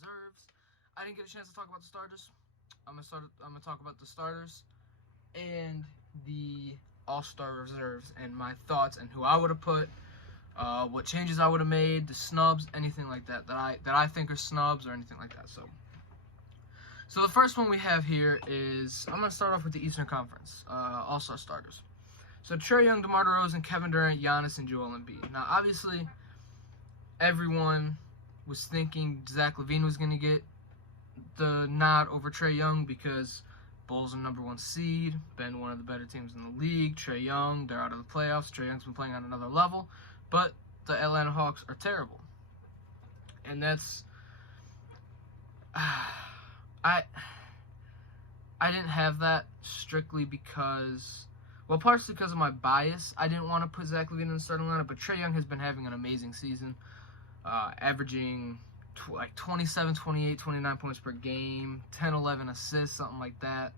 reserves. I didn't get a chance to talk about the starters. I'm gonna talk about the starters and the All-Star reserves and my thoughts and who I would have put, what changes I would have made, the snubs, anything like that that I think are snubs or anything like that. So the first one we have here is, I'm gonna start off with the Eastern Conference All-Star starters. So Trae Young, Demar Derozan, Kevin Durant, Giannis, and Joel Embiid. Now obviously, everyone was thinking Zach LaVine was gonna get the nod over Trae Young because Bulls are #1 seed, been one of the better teams in the league. Trae Young, they're out of the playoffs. Trae Young's been playing on another level, but the Atlanta Hawks are terrible, and that's I didn't have that strictly because, well, partially because of my bias. I didn't want to put Zach LaVine in the starting lineup, but Trae Young has been having an amazing season, averaging like 27, 28, 29 points per game, 10, 11 assists, something like that.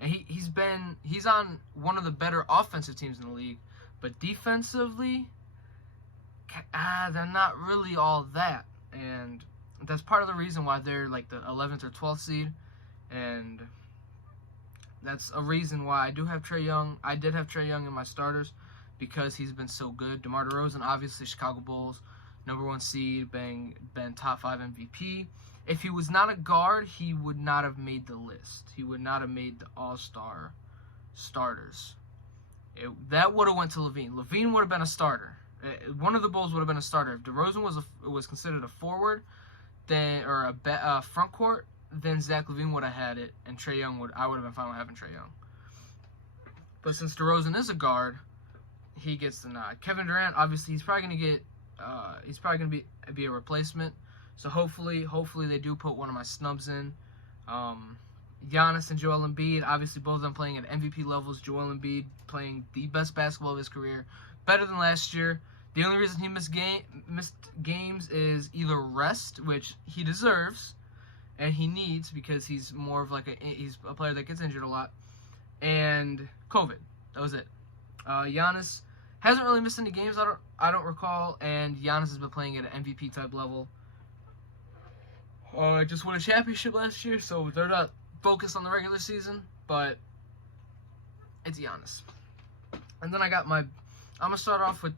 And he's on one of the better offensive teams in the league, but defensively, they're not really all that. And that's part of the reason why they're like the 11th or 12th seed. And that's a reason why I do have Trae Young. I did have Trae Young in my starters because he's been so good. DeMar DeRozan, obviously Chicago Bulls, #1 seed, been top 5 MVP. If he was not a guard, he would not have made the list. He would not have made the All-Star starters. That would have went to LaVine. LaVine would have been a starter. One of the Bulls would have been a starter. If DeRozan was considered a forward, then or a front court, then Zach LaVine would have had it, and Trae Young I would have been fine with having Trae Young. But since DeRozan is a guard, he gets the nod. Kevin Durant, obviously, he's probably gonna be a replacement. So hopefully they do put one of my snubs in. Giannis and Joel Embiid, obviously both of them playing at MVP levels. Joel Embiid playing the best basketball of his career, better than last year. The only reason he missed games is either rest, which he deserves and he needs because he's more of he's a player that gets injured a lot, and COVID. That was it. Giannis hasn't really missed any games, I don't recall, and Giannis has been playing at an MVP type level. Just won a championship last year, so they're not focused on the regular season, but it's Giannis. And then I'm gonna start off I'm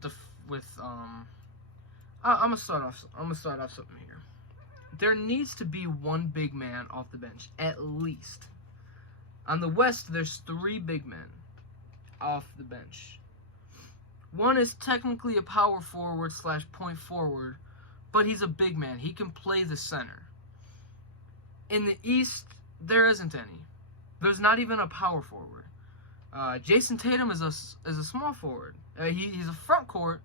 gonna start off something here. There needs to be one big man off the bench, at least. On the West, there's 3 big men off the bench. One is technically a power forward / point forward, but he's a big man. He can play the center. In the East, there isn't any. There's not even a power forward. Jason Tatum is a small forward. He's a front court,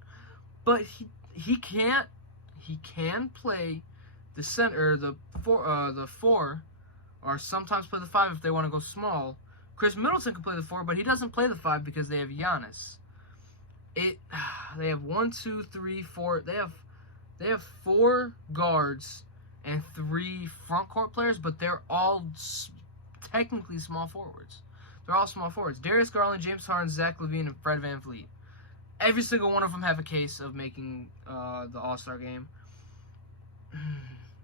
but he can play the center, the 4, or sometimes play the 5 if they want to go small. Chris Middleton can play the 4, but he doesn't play the 5 because they have Giannis. They have 1, 2, 3, 4. They have 4 guards and 3 front court players, but they're all technically small forwards. They're all small forwards. Darius Garland, James Harden, Zach LaVine, and Fred VanVleet. Every single one of them have a case of making the All-Star game.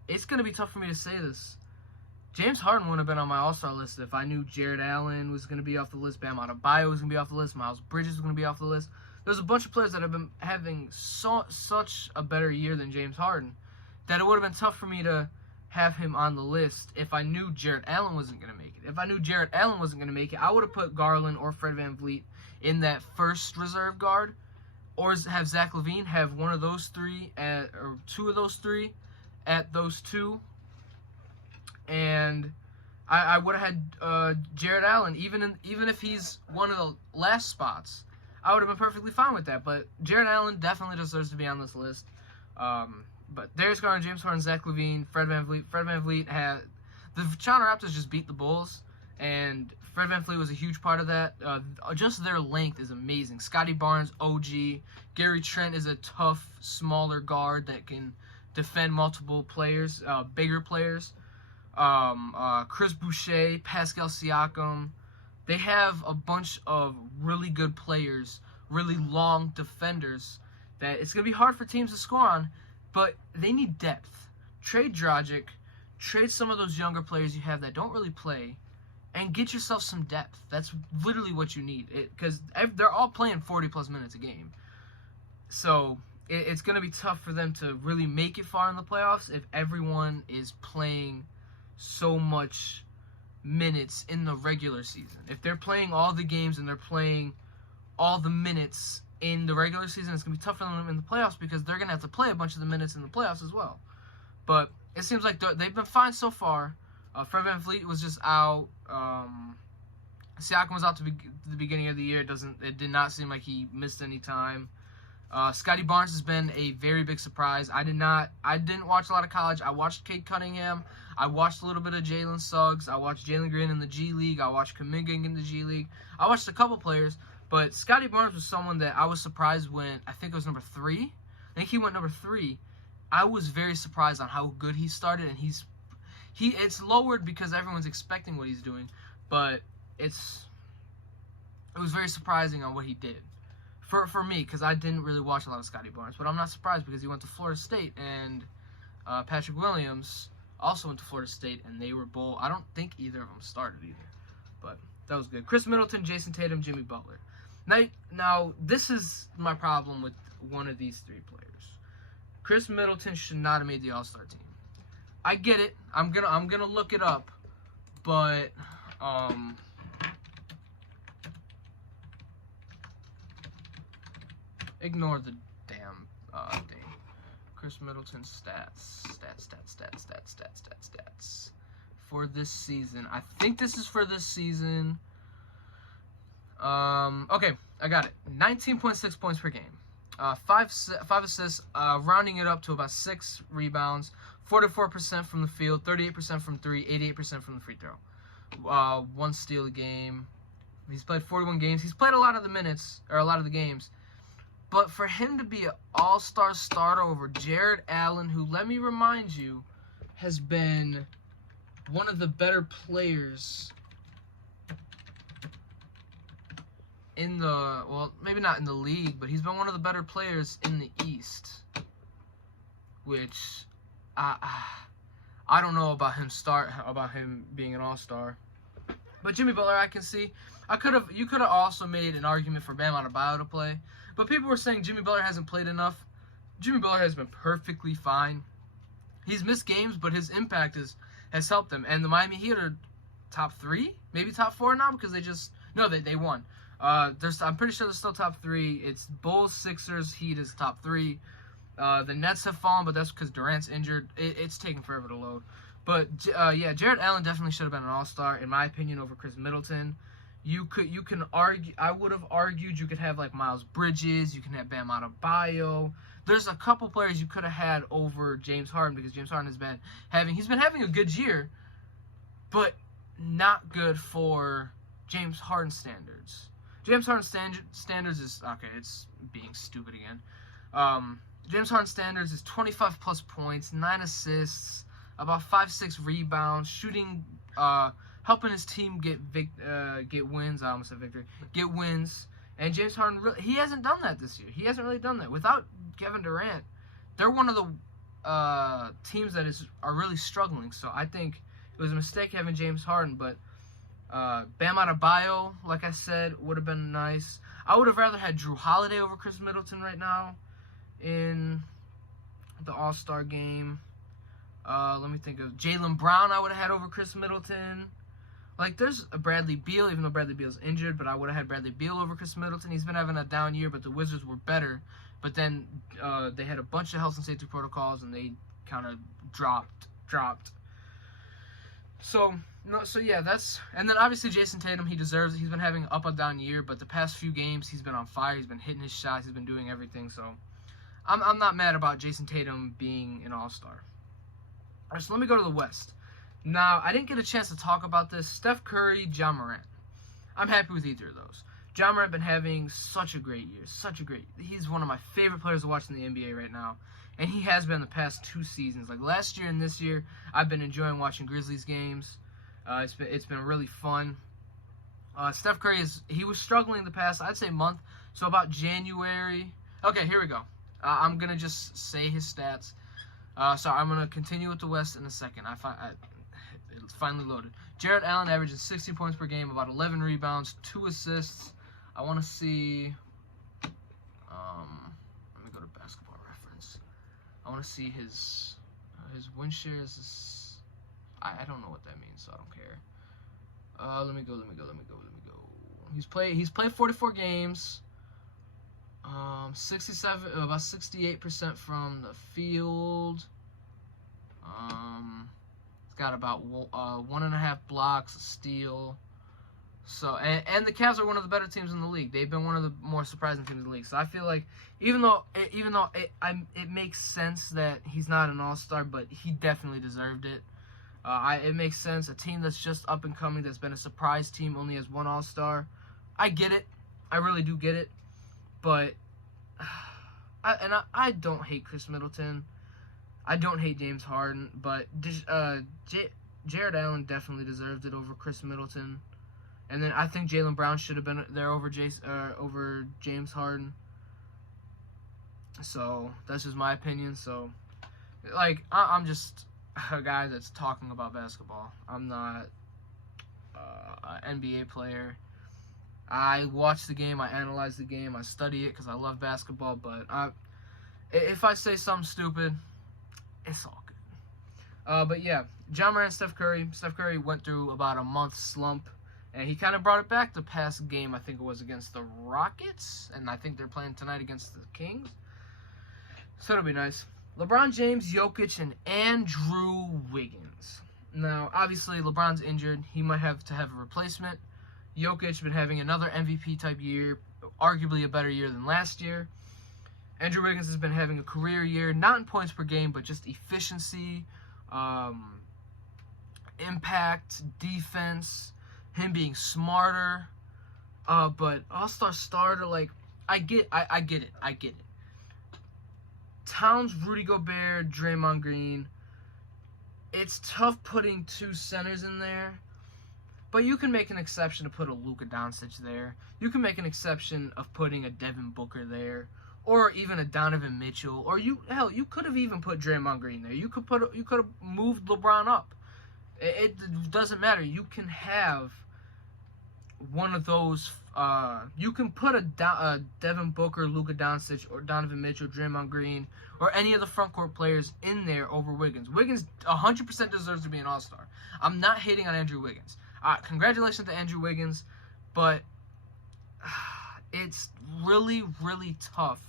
It's going to be tough for me to say this. James Harden wouldn't have been on my All-Star list if I knew Jared Allen was going to be off the list, Bam Adebayo was going to be off the list, Miles Bridges was going to be off the list. There's a bunch of players that have been having such a better year than James Harden that it would have been tough for me to have him on the list if I knew Jared Allen wasn't going to make it. If I knew Jared Allen wasn't going to make it, I would have put Garland or Fred VanVleet in that first reserve guard, or have Zach LaVine have one of those 3 or 2 of those 3 at those 2. And I would have had Jared Allen, even if he's one of the last spots. I would have been perfectly fine with that. But Jared Allen definitely deserves to be on this list. But Darius Garland, James Harden, Zach LaVine, Fred VanVleet. Fred VanVleet had the Toronto Raptors just beat the Bulls, and Fred VanVleet was a huge part of that. Just their length is amazing. Scotty Barnes, OG. Gary Trent is a tough, smaller guard that can defend multiple players, bigger players. Chris Boucher, Pascal Siakam. They have a bunch of really good players, really long defenders that it's going to be hard for teams to score on, but they need depth. Trade Dragic trade some of those younger players you have that don't really play, and get yourself some depth. That's literally what you need. Because they're all playing 40-plus minutes a game. So it's going to be tough for them to really make it far in the playoffs if everyone is playing so much minutes in the regular season. If they're playing all the games and they're playing all the minutes in the regular season, it's going to be tough for them in the playoffs because they're going to have to play a bunch of the minutes in the playoffs as well. But it seems like they've been fine so far. Fred VanVleet was just out. Siakam was out to the beginning of the year. It did not seem like he missed any time. Scotty Barnes has been a very big surprise. I didn't watch a lot of college. I watched Cade Cunningham. I watched a little bit of Jalen Suggs. I watched Jalen Green in the G League. I watched Kuminga in the G League. I watched a couple players, but Scotty Barnes was someone that I was surprised when I think it was number 3. I think he went number 3. I was very surprised on how good he started, and it's lowered because everyone's expecting what he's doing, but it was very surprising on what he did. For me, because I didn't really watch a lot of Scotty Barnes, but I'm not surprised because he went to Florida State, and Patrick Williams also went to Florida State, and they were both, I don't think either of them started either, but that was good. Chris Middleton, Jason Tatum, Jimmy Butler. Now this is my problem with one of these 3 players. Chris Middleton should not have made the All-Star team. I get it. I'm gonna look it up, but ignore the damn thing. Chris Middleton stats for this season. I think this is for this season. Okay, I got it. 19.6 points per game. 5 assists, rounding it up to about 6 rebounds, 44% from the field, 38% from 3, 88% from the free throw. 1 steal a game. He's played 41 games. He's played a lot of the games. But for him to be an all-star starter over Jared Allen, who, let me remind you, has been one of the better players in the, well, maybe not in the league, but he's been one of the better players in the East, which I don't know about him being an all-star. But Jimmy Butler, I can see. You could have also made an argument for Bam Adebayo to play, but people were saying Jimmy Butler hasn't played enough. Jimmy Butler has been perfectly fine. He's missed games, but his impact has helped them. And the Miami Heat are top 3, maybe top 4 now because they won. I'm pretty sure they're still top 3. It's Bulls, Sixers, Heat is top 3. The Nets have fallen, but that's because Durant's injured. It's taking forever to load. But yeah, Jared Allen definitely should have been an all-star, in my opinion, over Chris Middleton. You can argue. I would have argued you could have like Miles Bridges. You can have Bam Adebayo. There's a couple players you could have had over James Harden because James Harden has been having a good year, but not good for James Harden standards. James Harden standards is okay. It's being stupid again. James Harden standards is 25 plus points, 9 assists, about 5-6 rebounds, shooting, helping his team get wins. I almost said victory. Get wins. And James Harden, he hasn't done that this year. He hasn't really done that. Without Kevin Durant, they're one of the teams that are really struggling. So I think it was a mistake having James Harden. But Bam Adebayo, like I said, would have been nice. I would have rather had Drew Holiday over Chris Middleton right now in the All-Star game. Let me think of Jaylen Brown. I would have had over Chris Middleton. Like, there's a Bradley Beal, even though Bradley Beal's injured, but I would have had Bradley Beal over Chris Middleton. He's been having a down year, but the Wizards were better. But then they had a bunch of health and safety protocols, and they kind of dropped. So yeah, and then obviously Jason Tatum, he deserves it. He's been having an up and down year, but the past few games he's been on fire. He's been hitting his shots. He's been doing everything. So I'm not mad about Jason Tatum being an all-star. All right, so let me go to the West. Now, I didn't get a chance to talk about this. Steph Curry, Ja Morant. I'm happy with either of those. Ja Morant been having such a great year. He's one of my favorite players to watch in the NBA right now. And he has been the past 2 seasons. Like last year and this year, I've been enjoying watching Grizzlies games. It's been really fun. Steph Curry he was struggling the past, I'd say, month. So about January. Okay, here we go. I'm going to just say his stats. So I'm going to continue with the West in a second. It's finally loaded. Jarrett Allen averages 60 points per game, about 11 rebounds, 2 assists. I want to see... let me go to Basketball Reference. I want to see his win shares. I don't know what that means, so I don't care. Let me go. He's played 44 games. 67, about 68% from the field. He's got about 1.5 blocks, a steal. So and the Cavs are one of the better teams in the league. They've been one of the more surprising teams in the league. So I feel like even though it makes sense that he's not an all-star, but he definitely deserved it. It makes sense. A team that's just up and coming, that's been a surprise team, only has 1 all-star. I get it. I really do get it. But I don't hate Chris Middleton. I don't hate James Harden. But Jarrett Allen definitely deserved it over Chris Middleton. And then I think Jaylen Brown should have been there over James Harden. So that's just my opinion. So, like, I'm just a guy that's talking about basketball. I'm not an NBA player. I watch the game, I analyze the game, I study it because I love basketball. But if I say something stupid, it's all good. But yeah, Ja Morant, Steph Curry. Steph Curry went through about a month slump. And he kind of brought it back the past game, I think it was against the Rockets. And I think they're playing tonight against the Kings. So it'll be nice. LeBron James, Jokic, and Andrew Wiggins. Now, obviously, LeBron's injured. He might have to have a replacement. Jokic been having another MVP-type year, arguably a better year than last year. Andrew Wiggins has been having a career year, not in points per game, but just efficiency, impact, defense, him being smarter, but all-star starter, like, I get it. Towns, Rudy Gobert, Draymond Green. It's tough putting 2 centers in there, but you can make an exception to put a Luka Doncic there. You can make an exception of putting a Devin Booker there, or even a Donovan Mitchell, or you could have even put Draymond Green there. You could have moved LeBron up. It doesn't matter. You can have one of those. You can put a Devin Booker, Luka Doncic, or Donovan Mitchell, Draymond Green, or any of the front court players in there over Wiggins. Wiggins 100% deserves to be an all-star. I'm not hating on Andrew Wiggins. Congratulations to Andrew Wiggins, but it's really, really tough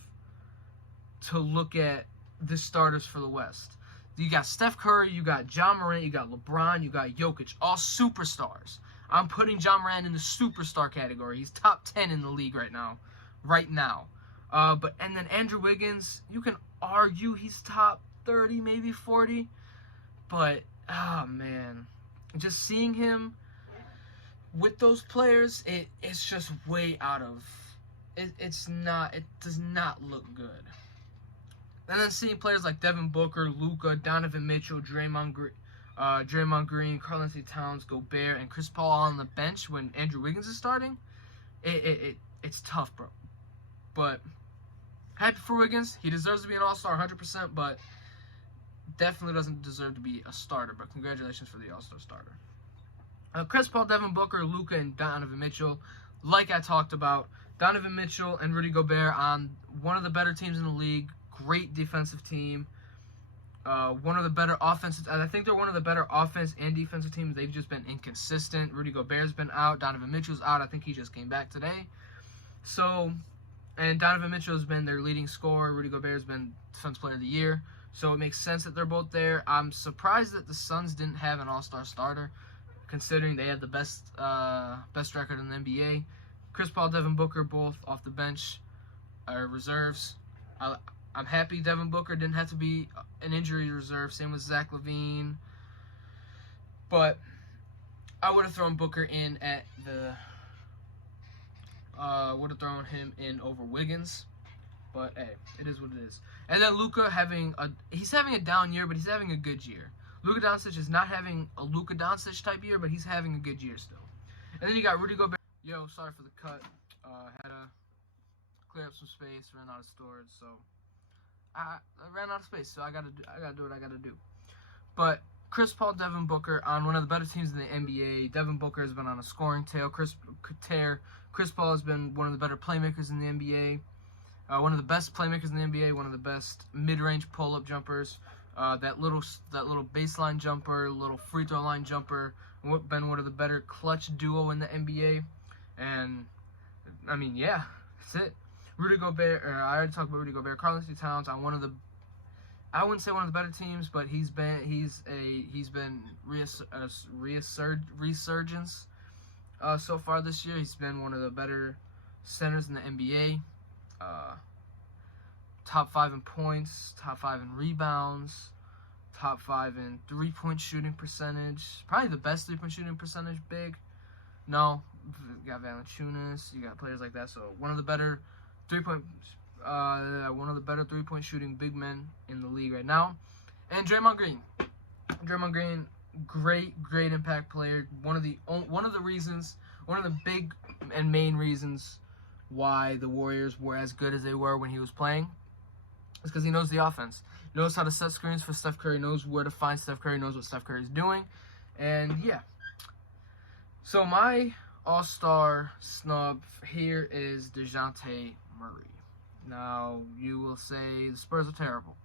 to look at the starters for the West. You got Steph Curry, you got Ja Morant, you got LeBron, you got Jokic, all superstars. I'm putting Ja Morant in the superstar category. He's top 10 in the league right now. And then Andrew Wiggins, you can argue he's top 30, maybe 40. But, man, just seeing him with those players, it's just way out of. It does not look good. And then seeing players like Devin Booker, Luka, Donovan Mitchell, Draymond Green, Karl-Anthony Towns, Gobert, and Chris Paul on the bench when Andrew Wiggins is starting, it's tough, bro. But happy for Wiggins. He deserves to be an all-star 100%, but definitely doesn't deserve to be a starter. But congratulations for the all-star starter. Chris Paul, Devin Booker, Luka, and Donovan Mitchell. Like I talked about, Donovan Mitchell and Rudy Gobert on one of the better teams in the league. Great defensive team. One of the better offenses. I think they're one of the better offense and defensive teams. They've just been inconsistent. Rudy Gobert's been out. Donovan Mitchell's out. I think he just came back today. So, and Donovan Mitchell's been their leading scorer. Rudy Gobert's been Defensive Player of the Year. So it makes sense that they're both there. I'm surprised that the Suns didn't have an all-star starter, considering they had the best record in the NBA. Chris Paul, Devin Booker, both off the bench, reserves. I'm happy Devin Booker didn't have to be an injury reserve. Same with Zach LaVine. But I would have thrown Booker in at the. Would have thrown him in over Wiggins. But hey, it is what it is. And then Luka he's having a down year, but he's having a good year. Luka Doncic is not having a Luka Doncic type year, but he's having a good year still. And then you got Rudy Gobert. Yo, sorry for the cut. Had to clear up some space, ran out of storage, so I ran out of space, so I gotta do what I gotta do. But Chris Paul, Devin Booker on one of the better teams in the NBA. Devin Booker has been on a scoring tear. Chris Paul has been one of the better playmakers in the NBA. One of the best playmakers in the NBA. One of the best mid-range pull-up jumpers. That little baseline jumper, little free throw line jumper. Been one of the better clutch duo in the NBA. And I mean, yeah, that's it. Rudy Gobert. I already talked about Rudy Gobert. Karl-Anthony Towns on one of the, I wouldn't say one of the better teams, but he's been resurgence so far this year. He's been one of the better centers in the NBA. Top 5 in points, top 5 in rebounds, top 5 in 3-point shooting percentage. Probably the best 3-point shooting percentage big. No, you got Valanciunas, you got players like that. So one of the better 3-point shooting big men in the league right now. And Draymond Green, great impact player. One of the big and main reasons why the Warriors were as good as they were when he was playing is because he knows the offense, knows how to set screens for Steph Curry, knows where to find Steph Curry, knows what Steph Curry is doing, and yeah. So my all-star snub here is DeJounte Murray. Now, you will say the Spurs are terrible.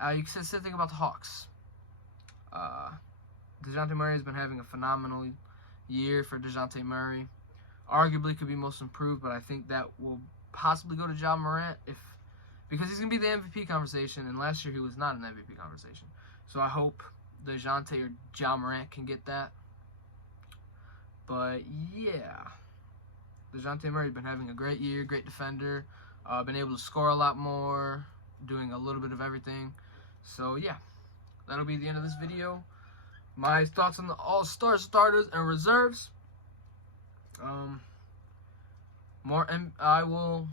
You can say the same thing about the Hawks. DeJounte Murray has been having a phenomenal year for DeJounte Murray. Arguably could be most improved, but I think that will possibly go to Ja Morant because he's going to be the MVP conversation, and last year he was not in the MVP conversation. So I hope DeJounte or Ja Morant can get that. But yeah, DeJounte Murray has been having a great year, great defender, been able to score a lot more, doing a little bit of everything. So yeah, that'll be the end of this video. My thoughts on the all-star starters and reserves. I will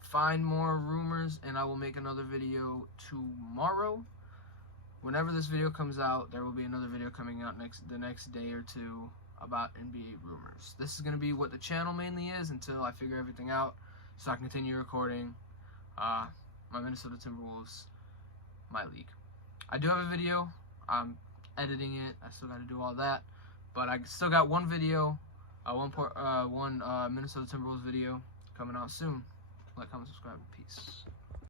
find more rumors and I will make another video tomorrow. Whenever this video comes out, there will be another video coming out the next day or two about NBA rumors. This is going to be what the channel mainly is until I figure everything out so I can continue recording my Minnesota Timberwolves, my league. I do have a video. I'm editing it. I still got to do all that. But I still got one video, one Minnesota Timberwolves video coming out soon. Like, comment, subscribe, peace.